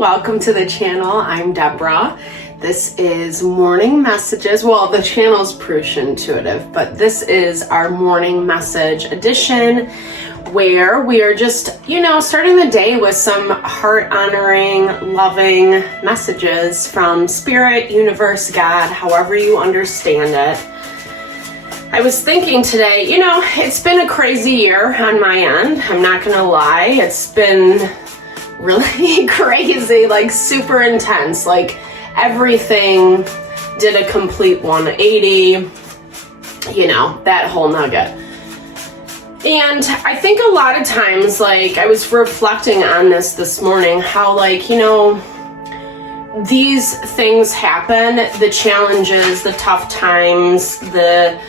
welcome to the channel. I'm Deborah. This is morning messages. Well, the channel's Purusha Intuitive, but this is our morning message edition where we are just, starting the day with some heart-honoring, loving messages from Spirit, Universe, God, however you understand it. I was thinking today, it's been a crazy year on my end. I'm not gonna lie. It's been really crazy, like super intense. Like everything did a complete 180, that whole nugget. And I think a lot of times, like I was reflecting on this morning, how these things happen, the challenges, the tough times, the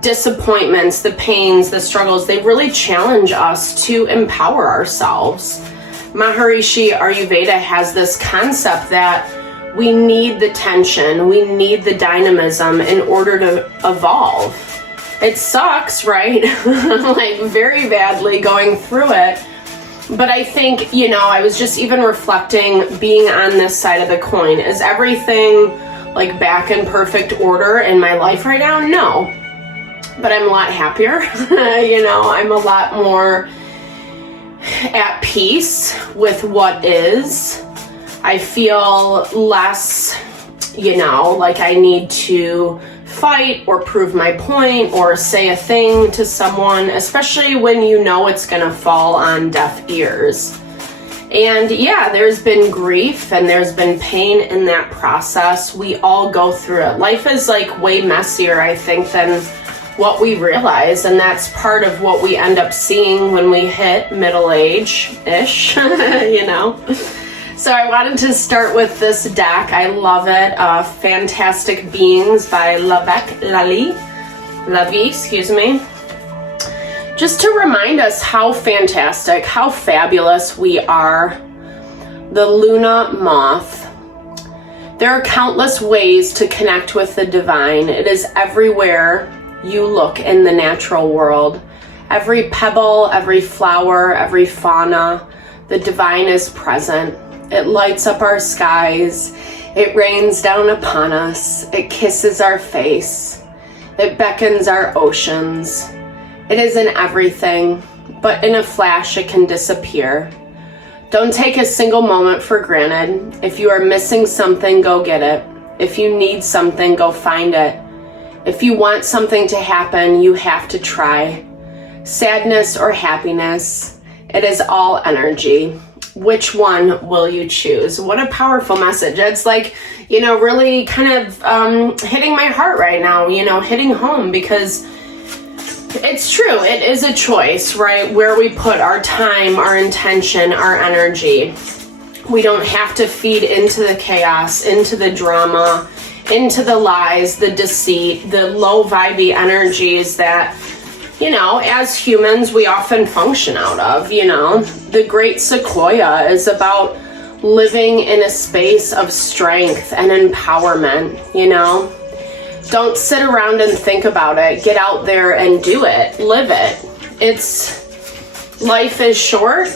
disappointments, the pains, the struggles, they really challenge us to empower ourselves. Maharishi Ayurveda has this concept that we need the tension, we need the dynamism in order to evolve. It sucks, right? Like very badly going through it. But I think, I was just even reflecting being on this side of the coin. Is everything like back in perfect order in my life right now? No. But I'm a lot happier. I'm a lot more at peace with what is. I feel less, like I need to fight or prove my point or say a thing to someone, especially when it's gonna fall on deaf ears. And yeah, there's been grief and there's been pain in that process. We all go through it. Life is like way messier, I think, than what we realize, and that's part of what we end up seeing when we hit middle age-ish, So I wanted to start with this deck. I love it. Fantastic Beings by Lavie, just to remind us how fantastic, how fabulous we are. The Luna Moth. There are countless ways to connect with the divine. It is everywhere you look in the natural world. Every pebble, every flower, every fauna, the divine is present. It lights up our skies. It rains down upon us. It kisses our face. It beckons our oceans. It is in everything, but in a flash it can disappear. Don't take a single moment for granted. If you are missing something, go get it. If you need something, go find it. If you want something to happen, you have to try. Sadness or happiness, it is all energy. Which one will you choose? What a powerful message. It's like, really kind of hitting my heart right now, hitting home, because it's true. It is a choice, right? Where we put our time, our intention, our energy. We don't have to feed into the chaos, into the drama, into the lies, the deceit, the low vibey energies that, as humans, we often function out of. The Great Sequoia is about living in a space of strength and empowerment, Don't sit around and think about it. Get out there and do it. Live it. Life is short,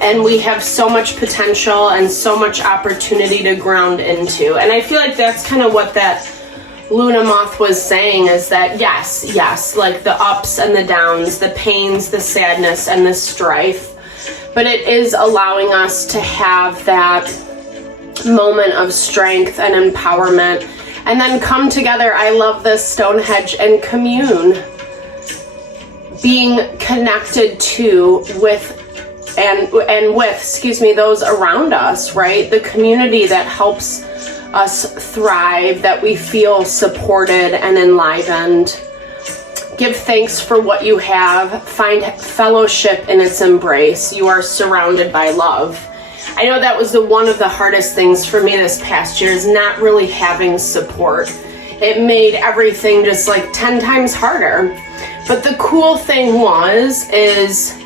and we have so much potential and so much opportunity to ground into. And I feel like that's kind of what that Luna Moth was saying, is that yes, like the ups and the downs, the pains, the sadness, and the strife. But it is allowing us to have that moment of strength and empowerment and then come together. I love this Stonehenge and commune. Being connected to, with those around us, right? The community that helps us thrive, that we feel supported and enlivened. Give thanks for what you have. Find fellowship in its embrace. You are surrounded by love. I know that was one of the hardest things for me this past year, is not really having support. It made everything just like 10 times harder. But the cool thing is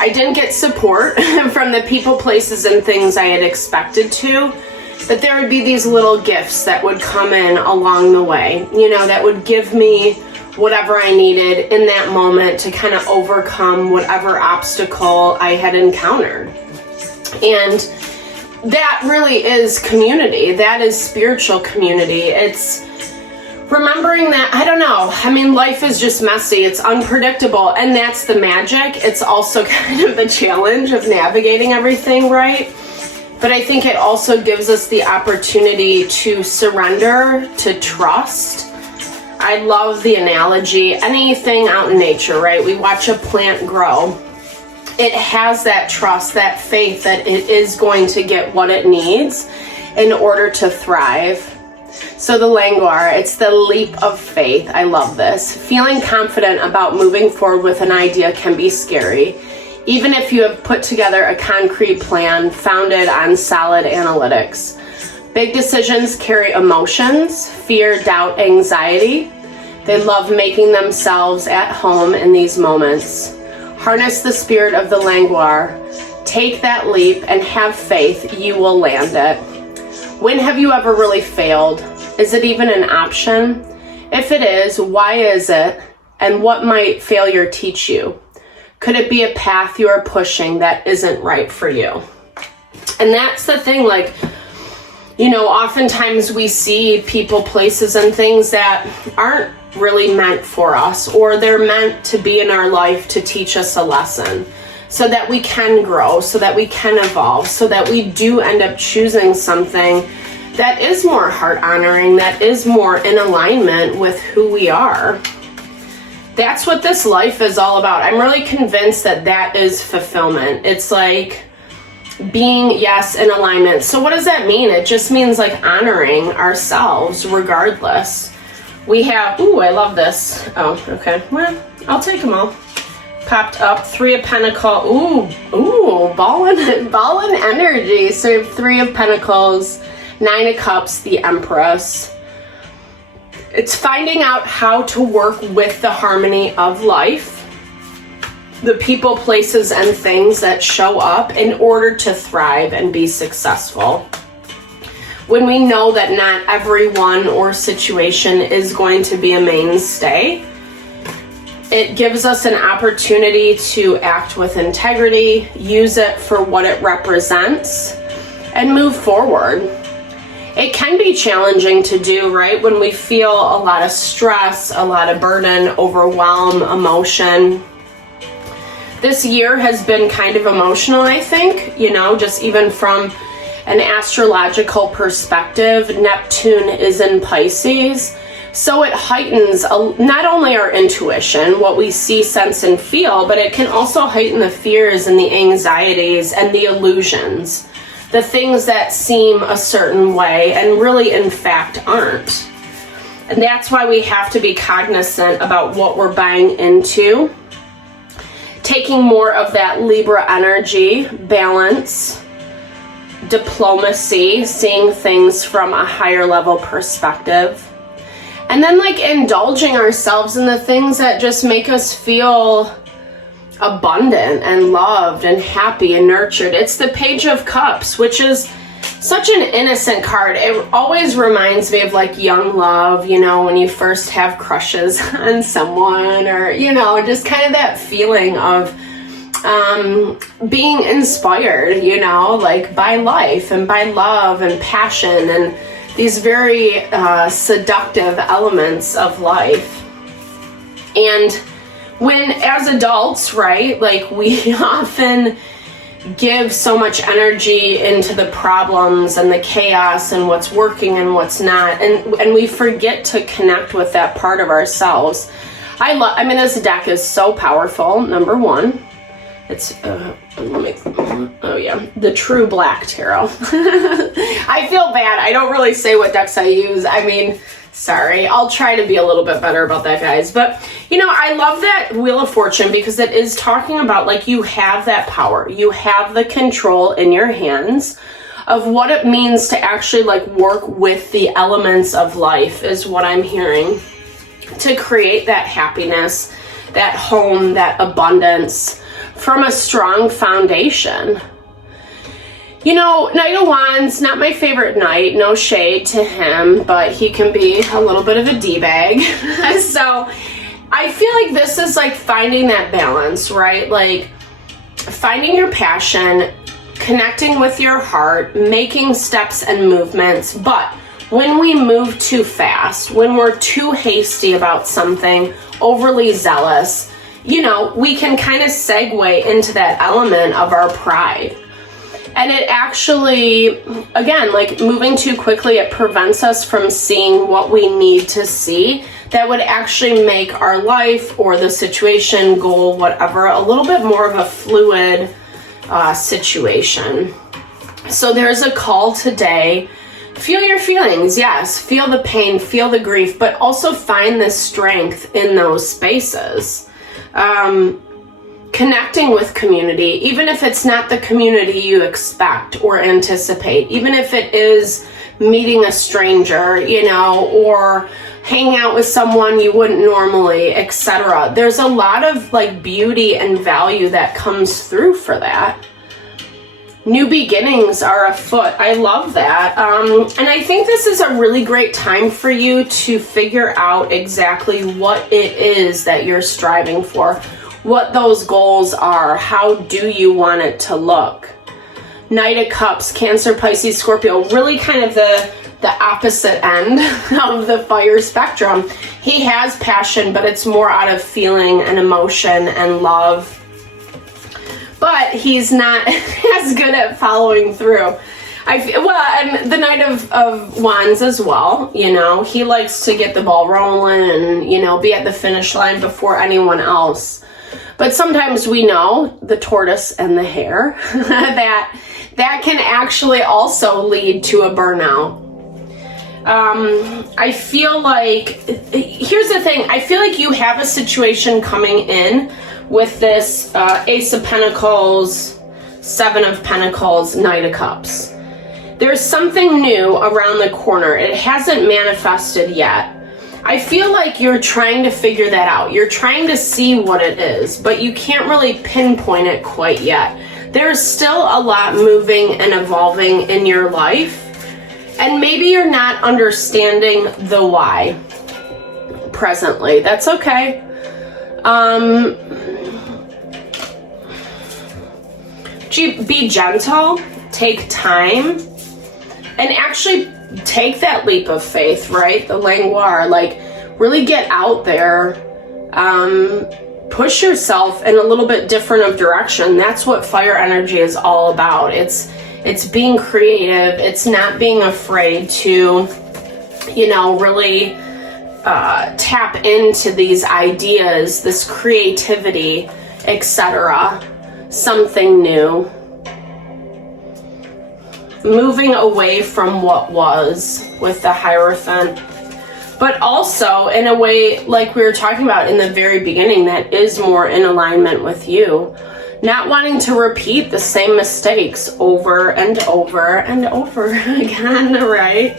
I didn't get support from the people, places, and things I had expected to, but there would be these little gifts that would come in along the way, that would give me whatever I needed in that moment to kind of overcome whatever obstacle I had encountered. And that really is community. That is spiritual community. It's remembering that, I don't know, I mean, life is just messy. It's unpredictable, and that's the magic. It's also kind of the challenge of navigating everything, right? But I think it also gives us the opportunity to surrender, to trust. I love the analogy. Anything out in nature, right? We watch a plant grow. It has that trust, that faith that it is going to get what it needs in order to thrive. So the languor, it's the leap of faith. I love this. Feeling confident about moving forward with an idea can be scary, even if you have put together a concrete plan founded on solid analytics. Big decisions carry emotions, fear, doubt, anxiety. They love making themselves at home in these moments. Harness the spirit of the languor. Take that leap and have faith you will land it. When have you ever really failed? Is it even an option? If it is, why is it? And what might failure teach you? Could it be a path you are pushing that isn't right for you? And that's the thing, like, you know, oftentimes we see people, places, and things that aren't really meant for us, or they're meant to be in our life to teach us a lesson so that we can grow, so that we can evolve, so that we do end up choosing something that is more heart honoring, that is more in alignment with who we are. That's what this life is all about. I'm really convinced that that is fulfillment. It's like being, yes, in alignment. So what does that mean? It just means like honoring ourselves regardless. We have, ooh, I love this. Oh, okay. Well, I'll take them all. Popped up, 3 of Pentacles. Ooh, ballin' energy. So we have 3 of Pentacles, 9 of Cups, the Empress. It's finding out how to work with the harmony of life, the people, places, and things that show up in order to thrive and be successful. When we know that not everyone or situation is going to be a mainstay, it gives us an opportunity to act with integrity, use it for what it represents, and move forward. It can be challenging to do, right? When we feel a lot of stress, a lot of burden, overwhelm, emotion. This year has been kind of emotional, I think, you know, just even from an astrological perspective. Neptune is in Pisces, so it heightens not only our intuition, what we see, sense, and feel, but it can also heighten the fears and the anxieties and the illusions, the things that seem a certain way and really in fact aren't. And that's why we have to be cognizant about what we're buying into, taking more of that Libra energy, balance, diplomacy, seeing things from a higher level perspective, and then like indulging ourselves in the things that just make us feel abundant and loved and happy and nurtured. It's the Page of Cups, which is such an innocent card. It always reminds me of like young love, you know, when you first have crushes on someone, or, you know, just kind of that feeling of being inspired, you know, like by life and by love and passion and these very seductive elements of life. And when, as adults, right, like we often give so much energy into the problems and the chaos and what's working and what's not, and we forget to connect with that part of ourselves. I mean, this deck is so powerful. Number one, it's the True Black Tarot. I feel bad. I don't really say what decks I use. I mean, sorry. I'll try to be a little bit better about that, guys. But, you know, I love that Wheel of Fortune because it is talking about, like, you have that power. You have the control in your hands of what it means to actually, like, work with the elements of life is what I'm hearing, to create that happiness, that home, that abundance from a strong foundation. You know, Knight of Wands, not my favorite knight, no shade to him, but he can be a little bit of a D-bag. So I feel like this is like finding that balance, right? Like finding your passion, connecting with your heart, making steps and movements. But when we move too fast, when we're too hasty about something, overly zealous, we can kind of segue into that element of our pride. And it actually, again, like moving too quickly, it prevents us from seeing what we need to see that would actually make our life or the situation, goal, whatever, a little bit more of a fluid situation. So there's a call today. Feel your feelings, yes. Feel the pain, feel the grief, but also find the strength in those spaces. Connecting with community, even if it's not the community you expect or anticipate, even if it is meeting a stranger, or hanging out with someone you wouldn't normally, etc. There's a lot of like beauty and value that comes through for that. New beginnings are afoot. I love that. And I think this is a really great time for you to figure out exactly what it is that you're striving for, what those goals are, how do you want it to look. Knight of Cups, Cancer, Pisces, Scorpio, really kind of the opposite end of the fire spectrum. He has passion, but it's more out of feeling and emotion and love. But he's not as good at following through. And the Knight of Wands as well, he likes to get the ball rolling and, be at the finish line before anyone else. But sometimes we know, the tortoise and the hare, that can actually also lead to a burnout. I feel like, here's the thing, I feel like you have a situation coming in with this Ace of Pentacles, Seven of Pentacles, Knight of Cups. There's something new around the corner. It hasn't manifested yet. I feel like you're trying to figure that out. You're trying to see what it is, but you can't really pinpoint it quite yet. There's still a lot moving and evolving in your life, and maybe you're not understanding the why presently. That's okay. Be gentle, take time, and actually take that leap of faith, right? The languor, like really get out there, push yourself in a little bit different of direction. That's what fire energy is all about. It's being creative. It's not being afraid to, really tap into these ideas, this creativity, etc. Something new. Moving away from what was with the Hierophant. But also in a way, like we were talking about in the very beginning, that is more in alignment with you. Not wanting to repeat the same mistakes over and over and over again, right?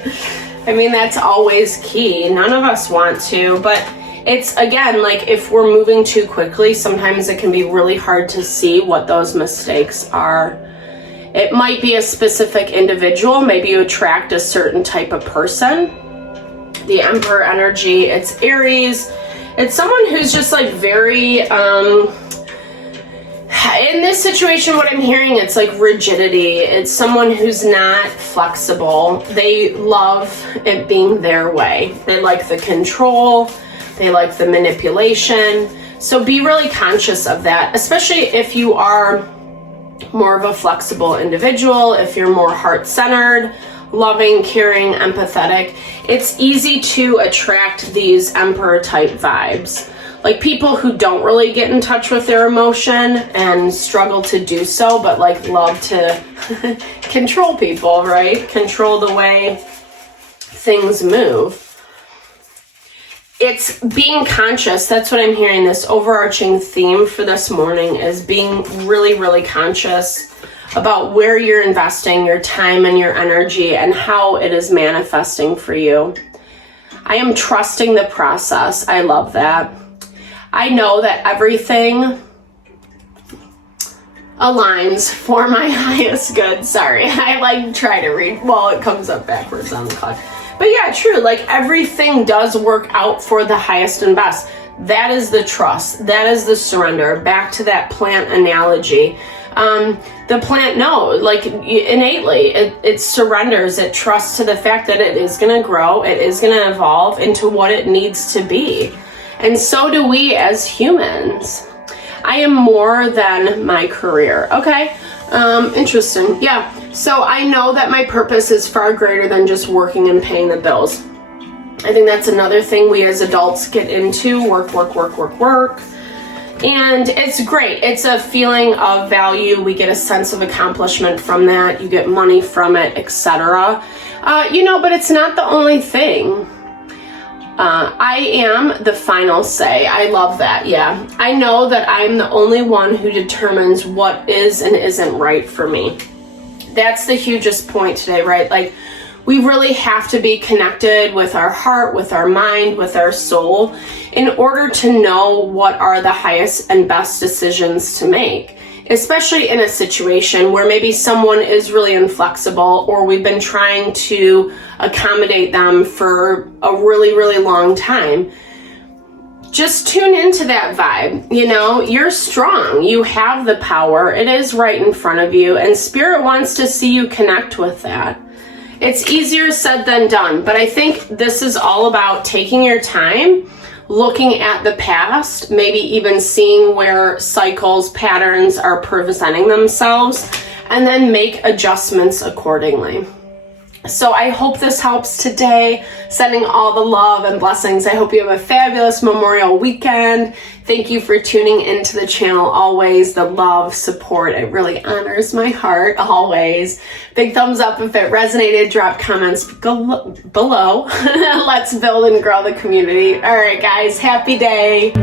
I mean, that's always key. None of us want to, but it's, again, like if we're moving too quickly, sometimes it can be really hard to see what those mistakes are. It might be a specific individual. Maybe you attract a certain type of person. The Emperor energy, it's Aries. It's someone who's just like very, in this situation, what I'm hearing, it's like rigidity. It's someone who's not flexible. They love it being their way. They like the control. They like the manipulation. So be really conscious of that, especially if you are more of a flexible individual, if you're more heart-centered, loving, caring, empathetic. It's easy to attract these Emperor type vibes. Like people who don't really get in touch with their emotion and struggle to do so, but like love to control people, right? Control the way things move. It's being conscious. That's what I'm hearing. This overarching theme for this morning is being really, really conscious about where you're investing your time and your energy and how it is manifesting for you. I am trusting the process. I love that. I know that everything aligns for my highest good. Sorry, I like try to read. Well, it comes up backwards on the clock. But yeah, true. Like everything does work out for the highest and best. That is the trust. That is the surrender. Back to that plant analogy. The plant knows, like innately, it surrenders, it trusts to the fact that it is going to grow, it is going to evolve into what it needs to be. And so do we as humans. I am more than my career. Okay, interesting. Yeah, so I know that my purpose is far greater than just working and paying the bills. I think that's another thing we as adults get into, work. And it's great. It's a feeling of value. We get a sense of accomplishment from that. You get money from it, etc. But it's not the only thing. I am the final say. I love that. Yeah. I know that I'm the only one who determines what is and isn't right for me. That's the hugest point today, right? Like, we really have to be connected with our heart, with our mind, with our soul in order to know what are the highest and best decisions to make, especially in a situation where maybe someone is really inflexible or we've been trying to accommodate them for a really, really long time. Just tune into that vibe. You're strong. You have the power. It is right in front of you, and Spirit wants to see you connect with that. It's easier said than done, but I think this is all about taking your time, looking at the past, maybe even seeing where cycles, patterns are presenting themselves, and then make adjustments accordingly. So I hope this helps today. Sending all the love and blessings. I hope you have a fabulous Memorial weekend. Thank you for tuning into the channel always. The love, support, it really honors my heart always. Big thumbs up if it resonated. Drop comments below. Let's build and grow the community. All right, guys. Happy day.